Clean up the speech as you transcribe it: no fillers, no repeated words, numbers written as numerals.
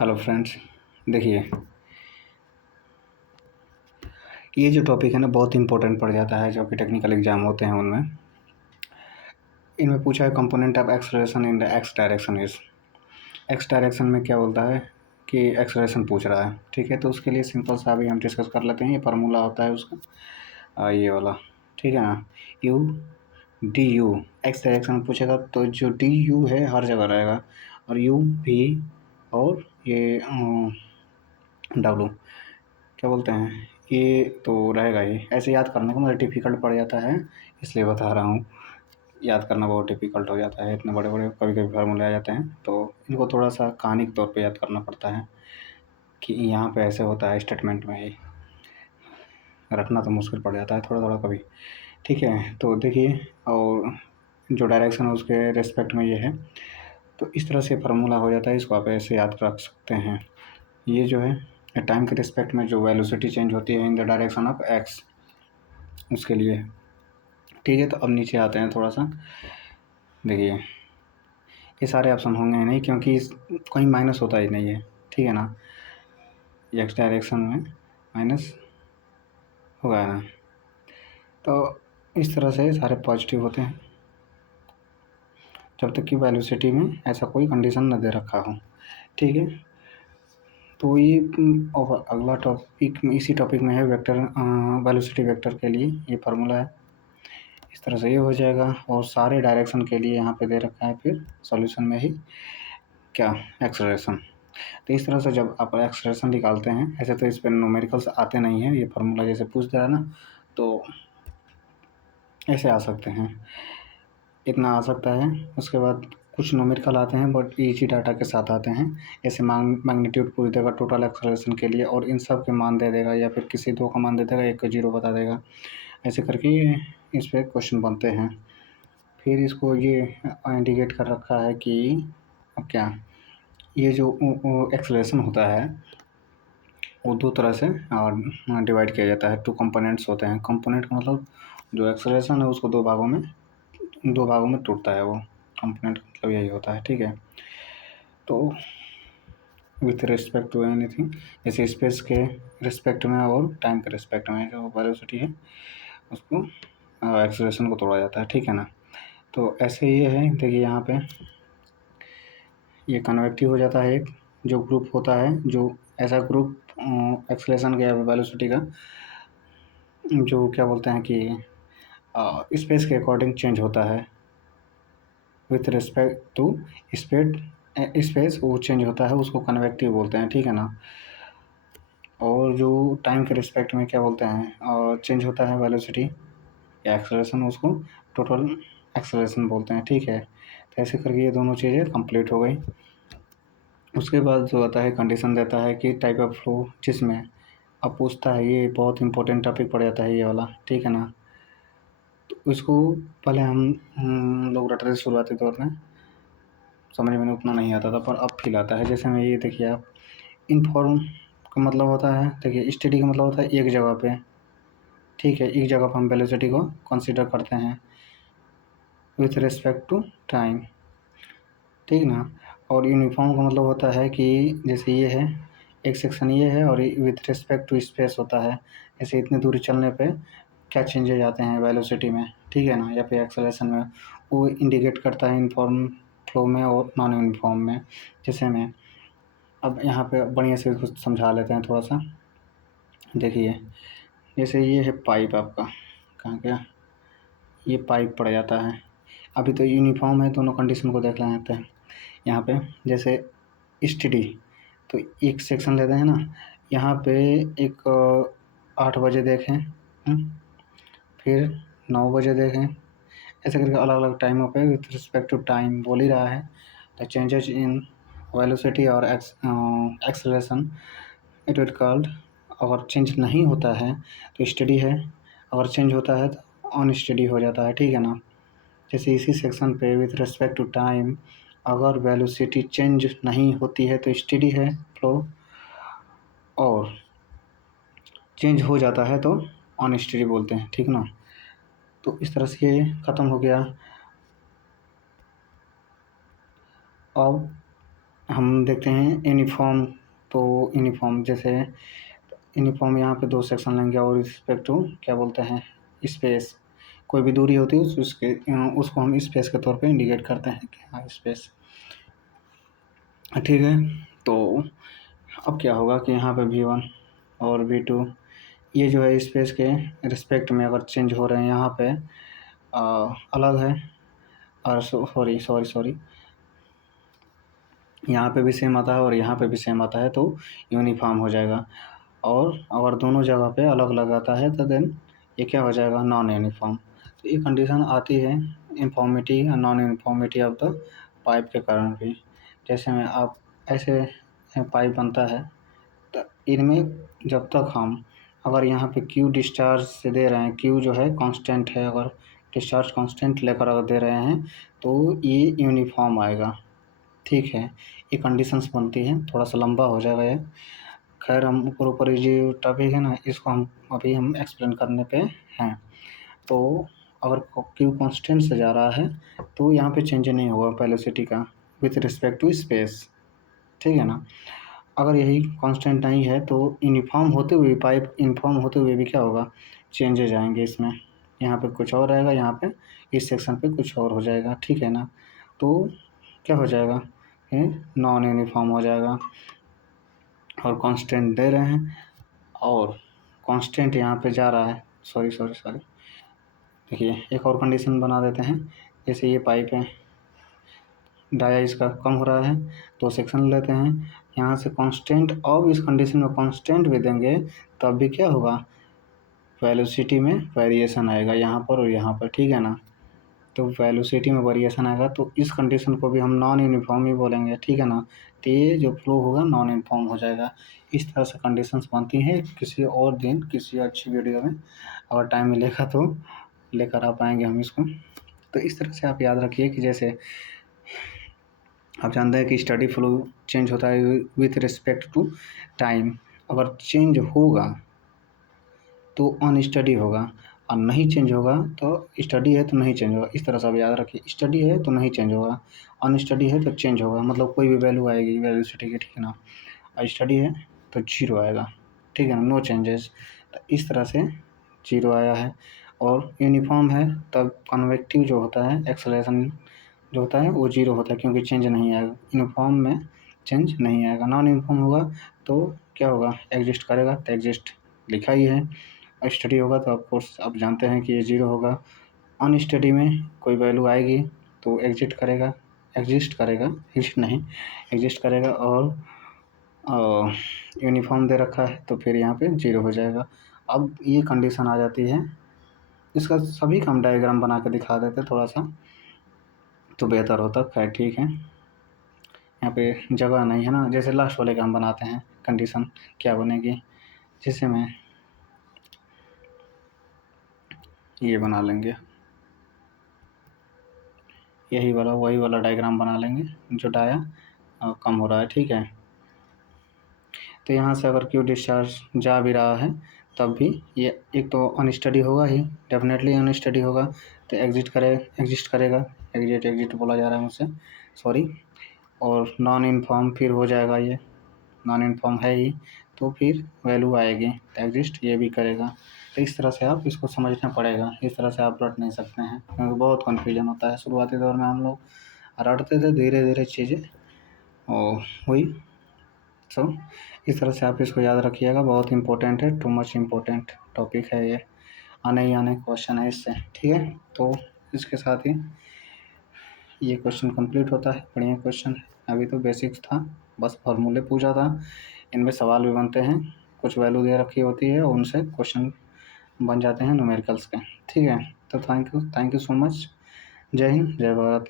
Hello friends. देखिए, ये जो टॉपिक है ना बहुत इंपॉर्टेंट पड़ जाता है जो कि टेक्निकल एग्जाम होते हैं उनमें। इनमें पूछा है component of acceleration in the x direction is. X direction में क्या बोलता है कि एक्सलेरेशन पूछ रहा है, ठीक है। तो उसके लिए सिंपल सा अभी हम डिस्कस कर लेते हैं। ये फार्मूला होता है उसका ये वाला, ठीक है ना। U D you x direction में पूछेगा तो जो डी यू है हर जगह रहेगा, और यू भी, और ये डब्लू क्या बोलते हैं, ये तो रहेगा ही। ऐसे याद करने को मुझे डिफ़िकल्ट पड़ जाता है, इसलिए बता रहा हूँ। याद करना बहुत डिफ़िकल्ट हो जाता है, इतने बड़े बड़े कभी कभी फार्मूले आ जाते हैं, तो इनको थोड़ा सा कहानी के तौर पे याद करना पड़ता है कि यहाँ पे ऐसे होता है स्टेटमेंट में ही। रखना तो मुश्किल पड़ जाता है थोड़ा थोड़ा कभी, ठीक है। तो देखिए, और जो डायरेक्शन है उसके रेस्पेक्ट में ये है, तो इस तरह से फार्मूला हो जाता है। इसको आप ऐसे याद रख सकते हैं। ये जो है टाइम के रिस्पेक्ट में जो वेलोसिटी चेंज होती है in the direction of x, उसके लिए, ठीक है। तो अब नीचे आते हैं थोड़ा सा। देखिए, ये सारे ऑप्शन होंगे नहीं क्योंकि कहीं माइनस होता ही नहीं है, ठीक है ना। एक्स डायरेक्शन में माइनस होगा ना, तो इस तरह से सारे पॉजिटिव होते हैं जब तक कि वेलोसिटी में ऐसा कोई कंडीशन न दे रखा हो, ठीक है। तो ये और अगला टॉपिक इसी टॉपिक में है वेक्टर, वेलोसिटी वेक्टर के लिए ये फार्मूला है। इस तरह से ये हो जाएगा, और सारे डायरेक्शन के लिए यहाँ पे दे रखा है फिर सॉल्यूशन में ही क्या, एक्सलेरेशन। तो इस तरह से जब आप एक्सलेरेशन निकालते हैं, ऐसे तो इस पर न्यूमेरिकल्स आते नहीं हैं, ये फार्मूला जैसे पूछ दिया ना, तो ऐसे आ सकते हैं, इतना आ सकता है। उसके बाद कुछ न्यूमेरिकल आते हैं बट ईजी डाटा के साथ आते हैं। ऐसे मैग्नीट्यूड पूछ देगा टोटल एक्सलेरेशन के लिए, और इन सब के मान दे देगा, या फिर किसी दो का मान दे देगा, एक का जीरो बता देगा। ऐसे करके इस पर क्वेश्चन बनते हैं। फिर इसको ये इंडिकेट कर रखा है कि अब क्या, ये जो एक्सलेरेशन होता है वो दो तरह से डिवाइड किया जाता है। टू कंपोनेंट्स होते हैं। कंपोनेंट का मतलब जो एक्सलेरेशन है उसको दो भागों में टूटता है वो। कंपोनेंट का मतलब यही होता है, ठीक है। तो विथ रिस्पेक्ट टू एनीथिंग, जैसे स्पेस के रिस्पेक्ट में और टाइम के रिस्पेक्ट में जो वेलोसिटी है उसको एक्सलेरेशन को तोड़ा जाता है, ठीक है ना। तो ऐसे ये है, देखिए यहाँ पे ये कन्वेक्टिव हो जाता है। एक जो ग्रुप होता है, जो ऐसा ग्रुप एक्सलेशन का या वेलोसिटी का जो क्या बोलते हैं कि स्पेस के अकॉर्डिंग चेंज होता है with respect to speed, space वो चेंज होता है, उसको कन्वेक्टिव बोलते हैं, ठीक है ना। और जो टाइम के रिस्पेक्ट में क्या बोलते हैं और चेंज होता है वेलोसिटी या एक्सलेशन, उसको टोटल एक्सलेशन बोलते हैं, ठीक है। तो ऐसे करके ये दोनों चीज़ें कंप्लीट हो गई। उसके बाद जो आता है कंडीशन देता है कि टाइप ऑफ फ्लो, जिसमें अब पूछता है, ये बहुत इंपॉर्टेंट टॉपिक पड़ जाता है ये वाला, ठीक है ना। तो इसको पहले हम लोग रटते थे शुरुआती दौर में, समझ में उतना नहीं आता था, पर अब फील आता है। जैसे में ये देखिए आप, इनफॉर्म का मतलब होता है, देखिए स्टडी का मतलब होता है एक जगह पे, ठीक है। एक जगह पर हम वेलोसिटी को कंसीडर करते हैं विथ रिस्पेक्ट टू टाइम, ठीक ना। और यूनिफॉर्म का मतलब होता है कि जैसे ये है, एक सेक्शन ये है, और विथ रिस्पेक्ट टू स्पेस होता है, जैसे इतनी दूरी चलने पे क्या चेंजेज आते हैं वेलोसिटी में, ठीक है ना, या फिर एक्सेलरेशन में, वो इंडिकेट करता है यूनिफॉर्म फ्लो में और नॉन यूनिफॉर्म में। जैसे में अब यहाँ पे बढ़िया से कुछ समझा लेते हैं थोड़ा सा। देखिए, जैसे ये है पाइप आपका, कहाँ गया, ये पाइप पड़ जाता है। अभी तो यूनिफॉर्म है, दोनों कंडीशन को देख लेते हैं यहाँ पे। जैसे स्टडी, तो एक सेक्शन लेते हैं ना, यहाँ पे एक 8 बजे देखें, फिर 9 बजे देखें, ऐसे करके अलग अलग टाइमों पे विथ रिस्पेक्ट टू टाइम बोल ही रहा है। द चेंजेस इन वेलोसिटी और एक्सलेशन इट विल कॉल्ड। अगर चेंज नहीं होता है तो स्टडी है, अगर चेंज होता है तो अनस्टडी हो जाता है, ठीक है ना। जैसे इसी सेक्शन पे विथ रिस्पेक्ट टू टाइम अगर वेलोसिटी चेंज नहीं होती है तो स्टडी है फ्लो, और चेंज हो जाता है तो अनस्टडी बोलते हैं, ठीक ना। तो इस तरह से ये ख़त्म हो गया। अब हम देखते हैं यूनिफ़ॉर्म। तो यूनिफ़ॉर्म जैसे यूनिफ़ॉर्म यहाँ पे 2 सेक्शन लेंगे और रिस्पेक्ट टू क्या बोलते हैं स्पेस। कोई भी दूरी होती है उसको हम स्पेस के तौर पे इंडिकेट करते हैं कि हाँ स्पेस। ठीक है। तो अब क्या होगा कि यहाँ पे V1 और V2 ये जो है स्पेस के रिस्पेक्ट में अगर चेंज हो रहे हैं यहाँ पे अलग है। और सॉरी सॉरी सॉरी यहाँ पे भी सेम आता है और यहाँ पे भी सेम आता है तो यूनिफ़ॉर्म हो जाएगा। और अगर दोनों जगह पे अलग अलग आता है तो देन ये क्या हो जाएगा नॉन यूनिफ़ॉर्म। तो ये कंडीशन आती है यूनिफ़ॉर्मिटी और नॉन यूनिफ़ॉर्मिटी ऑफ द पाइप के कारण भी। जैसे में आप ऐसे पाइप बनता है तो इनमें जब तक हम अगर यहाँ पे क्यू डिस्चार्ज से दे रहे हैं, क्यू जो है कांस्टेंट है, अगर डिस्चार्ज कांस्टेंट लेकर अगर दे रहे हैं तो ये यूनिफ़ॉर्म आएगा। ठीक है, ये कंडीशंस बनती हैं, थोड़ा-सा लंबा हो जाएगा ये। खैर हम ऊपर-ऊपर ये जो टॉपिक है ना इसको हम एक्सप्लेन करने पे हैं। तो अगर क्यू कांस्टेंट से जा रहा है तो यहाँ पे चेंज नहीं होगा वेलोसिटी का विथ रिस्पेक्ट टू स्पेस। ठीक है ना? अगर यही कांस्टेंट नहीं है तो यूनिफ़ॉर्म होते हुए पाइप यूनिफ़ॉर्म होते हुए भी क्या होगा चेंजेज आएँगे इसमें। यहाँ पे कुछ और आएगा, यहाँ पे इस सेक्शन पे कुछ और हो जाएगा। ठीक है ना? तो क्या हो जाएगा ये नॉन यूनिफ़ॉर्म हो जाएगा। और कांस्टेंट दे रहे हैं और कांस्टेंट यहाँ पे जा रहा है। सॉरी सॉरी सॉरी देखिए एक और कंडीशन बना देते हैं। जैसे ये पाइप है, डाया इसका कम हो रहा है, 2 सेक्शन लेते हैं, यहाँ से कांस्टेंट। अब इस कंडीशन में कांस्टेंट भी देंगे तब भी क्या होगा वेलोसिटी में वेरिएशन आएगा यहाँ पर और यहाँ पर। ठीक है ना? तो वेलोसिटी में वेरिएशन आएगा तो इस कंडीशन को भी हम नॉन यूनिफ़ॉर्म ही बोलेंगे। ठीक है ना? तो ये जो फ्लो होगा नॉन यूनिफ़ॉर्म हो जाएगा। इस तरह से कंडीशंस बनती हैं। किसी और दिन किसी अच्छी वीडियो में अगर टाइम मिलेगा तो लेकर आ पाएँगे हम इसको। तो इस तरह से आप याद रखिए कि जैसे आप जानते हैं कि स्टडी फ्लो चेंज होता है विथ रिस्पेक्ट टू टाइम। अगर चेंज होगा तो अनस्टडी होगा और नहीं चेंज होगा तो स्टडी है तो नहीं चेंज होगा। इस तरह से आप याद रखिए, स्टडी है तो नहीं चेंज होगा, अनस्टडी है तो चेंज होगा। मतलब कोई भी वैल्यू आएगी वेलोसिटी की। ठीक है ना? और स्टडी है तो जीरो आएगा। ठीक है ना? No changes. तो इस तरह से जीरो आया है। और यूनिफॉर्म है तब कन्वेक्टिव जो होता है एक्सेलरेशन जो होता है वो जीरो होता है क्योंकि चेंज नहीं आएगा। यूनिफॉर्म में चेंज नहीं आएगा। नॉन यूनिफॉर्म होगा तो क्या होगा एग्जिस्ट करेगा तो एग्जिस्ट लिखा ही है। स्टडी होगा तो ऑफ कोर्स आप जानते हैं कि ये जीरो होगा। अनस्टडी में कोई वैल्यू आएगी तो एग्जिस्ट करेगा, एग्जिस्ट नहीं एग्जिस्ट करेगा। और यूनिफॉर्म दे रखा है तो फिर यहाँ पे जीरो हो जाएगा। अब ये कंडीशन आ जाती है, इसका सभी का हम डायग्राम बना के दिखा देते थोड़ा सा तो बेहतर होता। खैर ठीक है, यहाँ पे जगह नहीं है ना। जैसे लास्ट वाले का हम बनाते हैं कंडीशन क्या बनेगी। जैसे मैं ये बना लेंगे, यही वाला वही वाला डायग्राम बना लेंगे जो डाया कम हो रहा है। ठीक है? तो यहाँ से अगर क्यू डिस्चार्ज जा भी रहा है तब भी ये एक तो अनस्टडी होगा ही, डेफिनेटली अनस्टडी होगा तो एग्जिस्ट करेगा। एग्जिट बोला जा रहा है मुझसे, सॉरी। और नॉन इन्फॉर्म फिर हो जाएगा, ये नॉन इन्फॉर्म है ही तो फिर वैल्यू आएगी तो एग्जिस्ट ये भी करेगा। तो इस तरह से आप इसको समझना पड़ेगा, इस तरह से आप रट नहीं सकते हैं क्योंकि बहुत कन्फ्यूजन होता है। शुरुआती दौर में हम लोग रटते थे, धीरे धीरे चीज़ें और हुई। सो इस तरह से आप इसको याद रखिएगा, बहुत इंपॉर्टेंट है, टू मच इम्पोर्टेंट टॉपिक है ये, आने ही आने क्वेश्चन है इससे। ठीक है? तो इसके साथ ही ये क्वेश्चन कंप्लीट होता है। बढ़िया क्वेश्चन है, अभी तो बेसिक्स था, बस फार्मूले पूछा था। इनमें सवाल भी बनते हैं, कुछ वैल्यू दे रखी होती है और उनसे क्वेश्चन बन जाते हैं न्यूमेरिकल्स के। ठीक है? तो थैंक यू सो मच। जय हिंद, जय भारत।